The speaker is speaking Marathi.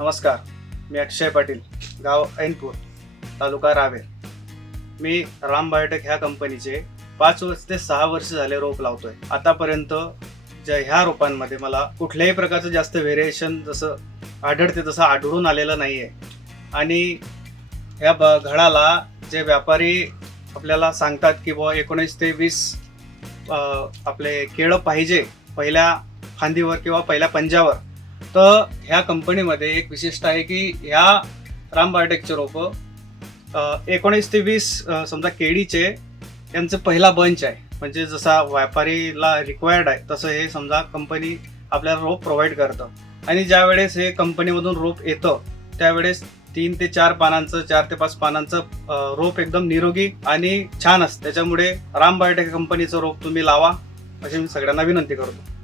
नमस्कार, मी अक्षय पाटील, गाव ऐनपूर, तालुका रावेर. मी राम बायोटेक ह्या कंपनीचे 5 ते 6 वर्ष झाले रोप लावतोय. आतापर्यंत ह्या रोपांमध्ये मला कुठल्याही प्रकारचं जास्त व्हेरिएशन जसं आढळते तसं आढळून आलेलं नाही आहे. आणि ह्या घडाला जे व्यापारी आपल्याला सांगतात की बुवा 19 ते 20 आपले केळं पाहिजे पहिल्या फांदीवर किंवा पहिल्या पंजावर, तर ह्या कंपनीमध्ये एक विशिष्ट आहे की ह्या राम बायोटेकचे रोपं 19 ते 20 समजा केळीचे यांचं पहिला बंच आहे. म्हणजे जसा व्यापारीला रिक्वायर्ड आहे तसं हे समजा कंपनी आपल्याला रोप प्रोव्हाइड करतं. आणि ज्या वेळेस हे कंपनीमधून रोप येतं त्यावेळेस 3 ते 4 पानांचं, 4 ते 5 पानांचं रोप एकदम निरोगी आणि छान असतं. त्याच्यामुळे राम बायोटेक कंपनीचं रोप तुम्ही लावा अशी मी सगळ्यांना विनंती करतो.